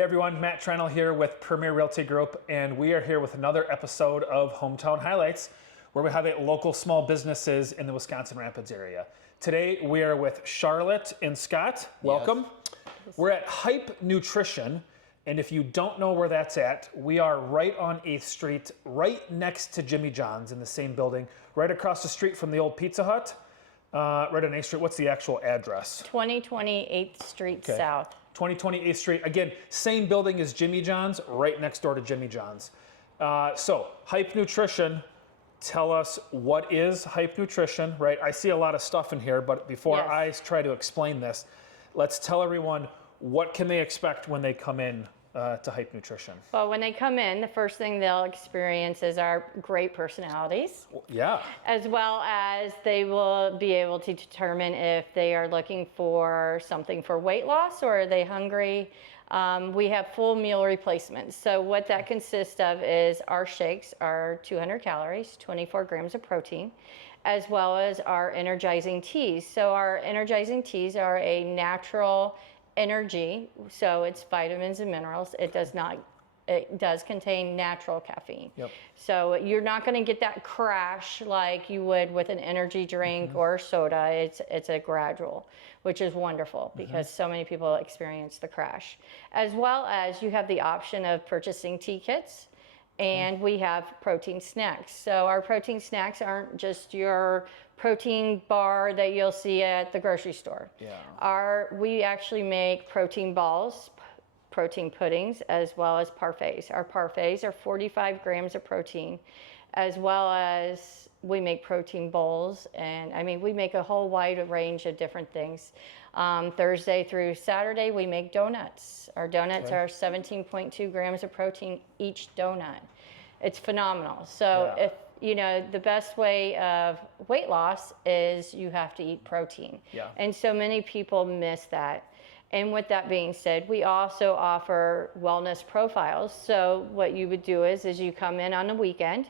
Hey everyone, Matt Trenel here with Premier Realty Group, and we are here with another episode of Hometown Highlights, where we highlight local small businesses in the Wisconsin Rapids area. Today we are with Charlotte and Scott. Welcome. Yes. We're at Hype Nutrition, and if you don't know where that's at, we are right on 8th Street, right next to Jimmy John's in the same building, right across the street from the old Pizza Hut, right on 8th Street. What's the actual address? 2020 8th Street South. 2020 8th Street. Again, same building as Jimmy John's, right next door to Jimmy John's. So, Hype Nutrition, tell us what is Hype Nutrition, right? I see a lot of stuff in here, but before I try to explain this, let's tell everyone what can they expect when they come in to Hype Nutrition. Well, when they come in, the first thing they'll experience is our great personalities. Yeah. As well as they will be able to determine if they are looking for something for weight loss or are they hungry. We have full meal replacements. So what that consists of is our shakes are 200 calories, 24 grams of protein, as well as our energizing teas. So our energizing teas are a natural energy, so it's vitamins and minerals. It does contain natural caffeine. Yep. So you're not going to get that crash like you would with an energy drink or soda. It's a gradual, which is wonderful because so many people experience the crash. As well as you have the option of purchasing tea kits, and we have protein snacks. So our protein snacks aren't just your protein bar that you'll see at the grocery store. Yeah. We actually make protein balls, protein puddings, as well as parfaits. Our parfaits are 45 grams of protein, as well as we make protein bowls. And I mean, we make a whole wide range of different things. Thursday through Saturday, we make donuts. Our donuts are 17.2 grams of protein each donut. It's phenomenal. So if you know, the best way of weight loss is you have to eat protein. Yeah. And so many people miss that. And with that being said, we also offer wellness profiles. So what you would do is you come in on the weekend,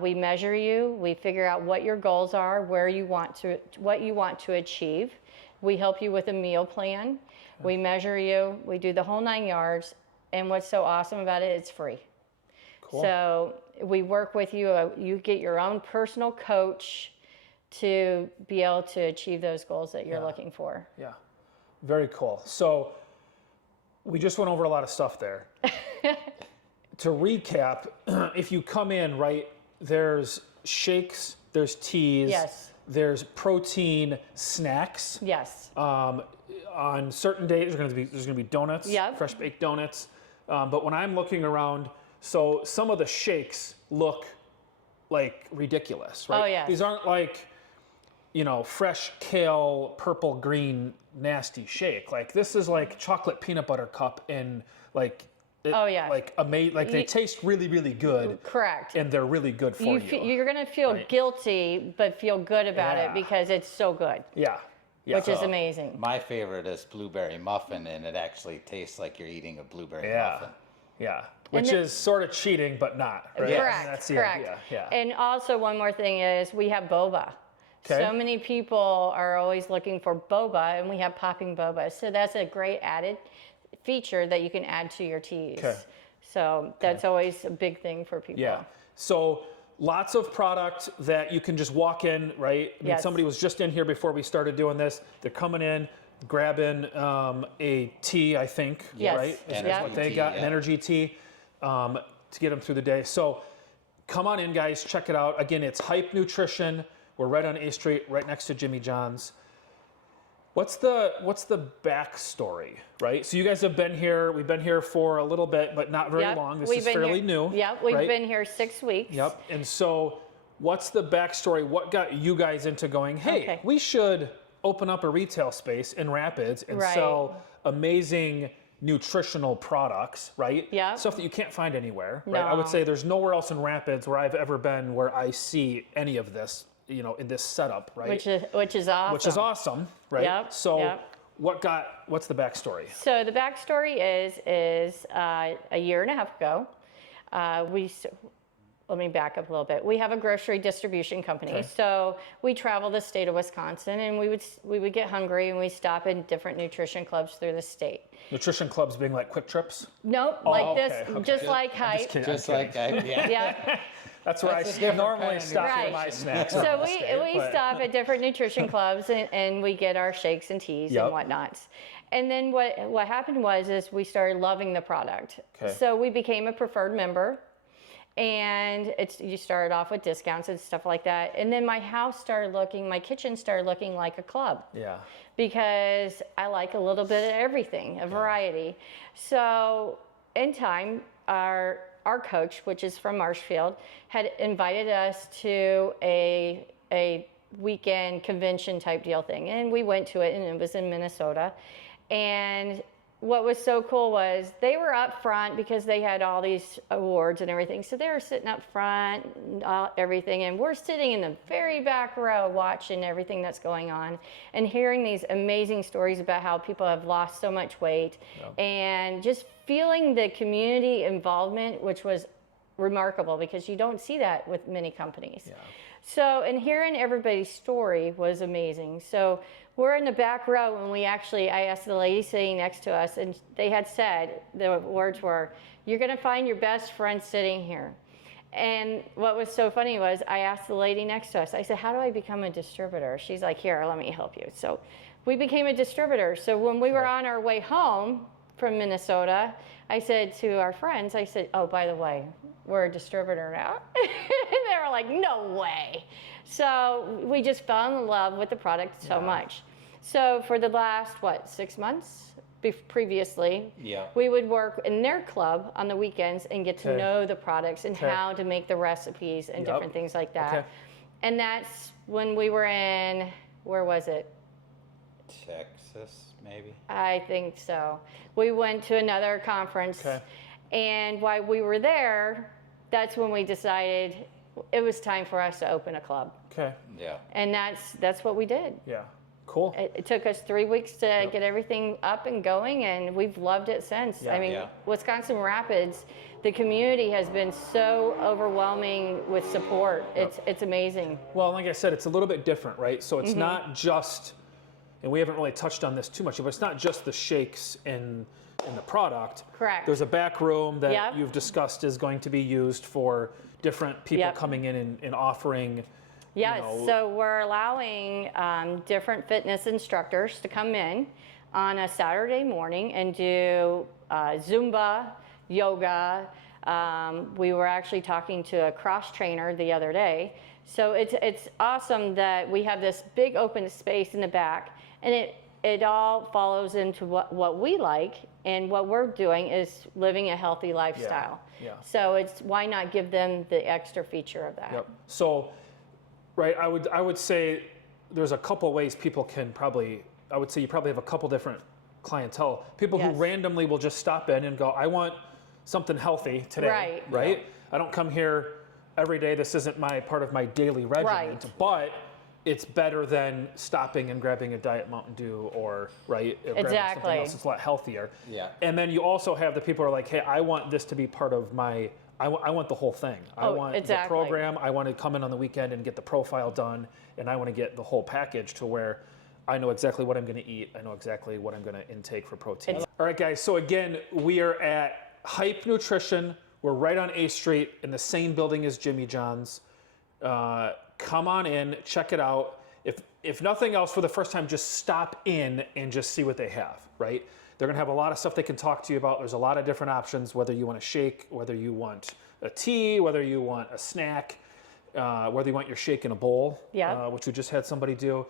we measure you, we figure out what your goals are, what you want to achieve. We help you with a meal plan. We measure you, we do the whole 9 yards. And what's so awesome about it, it's free. Cool. So we work with you, you get your own personal coach to be able to achieve those goals that you're looking for. Yeah, very cool. So we just went over a lot of stuff there. To recap, if you come in, right, there's shakes, there's teas. Yes. There's protein snacks. Yes. On certain days, there's going to be donuts, fresh baked donuts. But when I'm looking around, so some of the shakes look like ridiculous, right? Oh yeah. These aren't like, you know, fresh kale, purple, green, nasty shake. Like this is like chocolate peanut butter cup and like. Like amazing. Like they taste really, really good. Correct. And they're really good for you. You're going to feel guilty, but feel good about it because it's so good. Yeah. Which is amazing. My favorite is blueberry muffin, and it actually tastes like you're eating a blueberry muffin. Yeah. Which is sort of cheating, but not. Right? Correct. That's the correct. idea. Yeah. And also one more thing is we have boba. Okay. So many people are always looking for boba, and we have popping boba. So that's a great added feature that you can add to your teas. Okay. So that's always a big thing for people. Yeah. So lots of product that you can just walk in, right? I mean, somebody was just in here before we started doing this. They're coming in, grabbing a tea, I think, right? That's what they got, an energy tea to get them through the day. So come on in, guys. Check it out. Again, it's Hype Nutrition. We're right on 8th Street, right next to Jimmy John's. What's the backstory, right? So you guys have been here. We've been here for a little bit, but not very long. This is fairly new. Yep, we've been here 6 weeks. Yep. And so, what's the backstory? What got you guys into going? Hey, we should open up a retail space in Rapids and sell amazing nutritional products, right? Yeah. Stuff that you can't find anywhere, right? I would say there's nowhere else in Rapids where I've ever been where I see any of this. You know, in this setup, right? Which is awesome. Which is awesome, right? Yep. So, what's the backstory? So the backstory is a year and a half ago, let me back up a little bit. We have a grocery distribution company, so we travel the state of Wisconsin, and we would get hungry, and we stop in different nutrition clubs through the state. Nutrition clubs being like quick trips? Nope, Oh, like okay, this, okay. just like I'm Hype. just kidding. Just I'm kidding. like I, yeah. Yeah. That's where That's a I different normally kind of stop for nutrition. my snacks. So around the we state, but- stop at different nutrition clubs and we get our shakes and teas Yep. and whatnots. And then what happened is we started loving the product. Okay. So we became a preferred member. And you started off with discounts and stuff like that. And then my kitchen started looking like a club. Yeah. Because I like a little bit of everything, a variety. So in time, our coach, which is from Marshfield, had invited us to a weekend convention type deal thing. And we went to it, and it was in Minnesota. And what was so cool was they were up front because they had all these awards and everything. So they were sitting up front, and everything, and we're sitting in the very back row watching everything that's going on and hearing these amazing stories about how people have lost so much weight and just feeling the community involvement, which was remarkable because you don't see that with many companies. Yeah. So, and hearing everybody's story was amazing. So we're in the back row and I asked the lady sitting next to us, and they had said, the words were, "You're gonna find your best friend sitting here." And what was so funny was I asked the lady next to us, I said, "How do I become a distributor?" She's like, "Here, let me help you." So we became a distributor. So when we were on our way home from Minnesota, I said to our friends, I said, "Oh, by the way, we're a distributor now." And they were like, "No way." So we just fell in love with the product so much. So for the last, 6 months previously, we would work in their club on the weekends and get to know the products and how to make the recipes and different things like that. Okay. And that's when we were in, where was it? Texas, maybe. I think so. We went to another conference, and while we were there, that's when we decided it was time for us to open a club. Okay. Yeah. And that's what we did. Yeah. Cool. It took us 3 weeks to get everything up and going, and we've loved it since. I mean, Wisconsin Rapids, the community has been so overwhelming with support. It's amazing. Well, like I said, it's a little bit different, right? So it's not just, and we haven't really touched on this too much, but it's not just the shakes in the product. Correct. There's a back room that you've discussed is going to be used for different people coming in and offering. Yes, so we're allowing different fitness instructors to come in on a Saturday morning and do Zumba, yoga. We were actually talking to a cross trainer the other day. So it's awesome that we have this big open space in the back, and it all follows into what we like, and what we're doing is living a healthy lifestyle. Yeah. So why not give them the extra feature of that? Yep. So, right, I would say there's a couple ways people can I would say you probably have a couple different clientele. People who randomly will just stop in and go, "I want something healthy today." Right? Yeah. I don't come here every day. This isn't part of my daily regimen. But it's better than stopping and grabbing a Diet Mountain Dew or grabbing something else. It's a lot healthier. Yeah. And then you also have the people who are like, "Hey, I want this to be part of my I want the whole thing. I want the program. I want to come in on the weekend and get the profile done, and I want to get the whole package to where I know exactly what I'm going to eat. I know exactly what I'm going to intake for protein." All right, guys. So again, we are at Hype Nutrition. We're right on A Street in the same building as Jimmy John's. Come on in, check it out. If nothing else, for the first time, just stop in and just see what they have, right? They're gonna have a lot of stuff they can talk to you about. There's a lot of different options, whether you want a shake, whether you want a tea, whether you want a snack, whether you want your shake in a bowl, which we just had somebody do.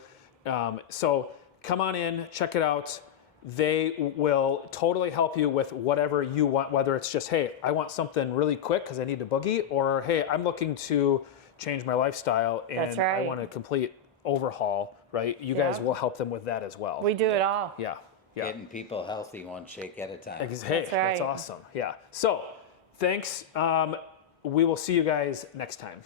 So come on in, check it out. They will totally help you with whatever you want, whether it's just, "Hey, I want something really quick because I need to boogie," or, "Hey, I'm looking to change my lifestyle and I want a complete overhaul," right? You guys will help them with that as well. We do it all. Yeah. Getting people healthy one shake at a time. Hey, that's awesome. Yeah. So thanks. We will see you guys next time.